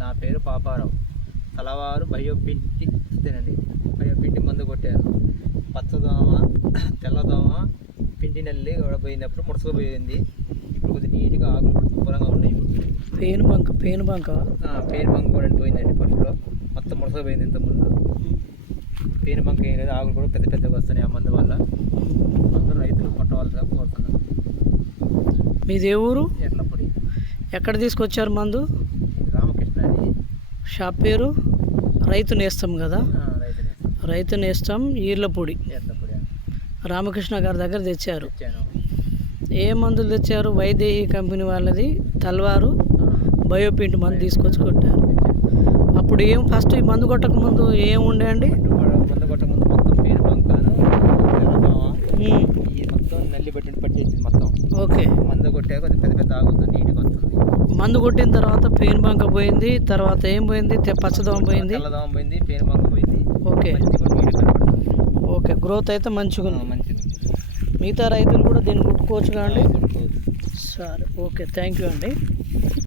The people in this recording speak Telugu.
నా పేరు పాపారావు. తలవారు బయోపింటి ఇస్తేనండి. బయోపింటి మందు కొట్టాను. పచ్చదోమ, తెల్లదోమ, పిండి నల్లి కూడా పోయినప్పుడు ముడసపోయింది. ఇప్పుడు కొద్దిగా నీట్గా ఆకులు కూడా శుభ్రంగా ఉన్నాయి. పెయిన్ బంక్ కూడా పోయిందండి. ఫస్ట్లో మొత్తం ముడసపోయింది. ఇంతకుముందు పెయిన్ బంక్ ఏం లేదు, ఆకులు కూడా పెద్ద పెద్దగా వస్తున్నాయి ఆ మందు వల్ల. అందరూ రైతులు కొట్టవలసిగా కోరుతున్నారు. మీది ఏ ఊరు? ఎర్లపొడి. ఎక్కడ తీసుకొచ్చారు మందు? రామకృష్ణ అని షాప్ పేరు. రైతు నేస్తం కదా? రైతు నేస్తం ఈర్లపొడి. రామకృష్ణ గారి దగ్గర తెచ్చారు. ఏ మందులు తెచ్చారు? వైదేహి కంపెనీ వాళ్ళది తల్వారు బయోపింట్ మందు తీసుకొచ్చి కొట్టారు. అప్పుడు ఏం ఫస్ట్ ఈ మందు కొట్టక ముందు ఏం ఉండే అండి? మందు కొట్టక ముందు మొత్తం పేరు బంకాను మొత్తం నల్లి పట్టేసింది మొత్తం. ఓకే. మందు కొట్టాక కొద్దిగా పెద్ద పెద్ద ఆగుతుంది, నీట్గా వస్తుంది. మందు కొట్టిన తర్వాత పెయిన్ బంక పోయింది. తర్వాత ఏం పోయింది? పచ్చదోమ పోయింది, తెల్లదోమ పోయింది, పెయిన్ బంక పోయింది. ఓకే. ఓకే, గ్రోత్ అయితే మంచిగా ఉంది. మిగతా రైతులు కూడా దీన్ని కొట్టుకోవచ్చు కాండి. సరే, ఓకే, థ్యాంక్ యూ అండి.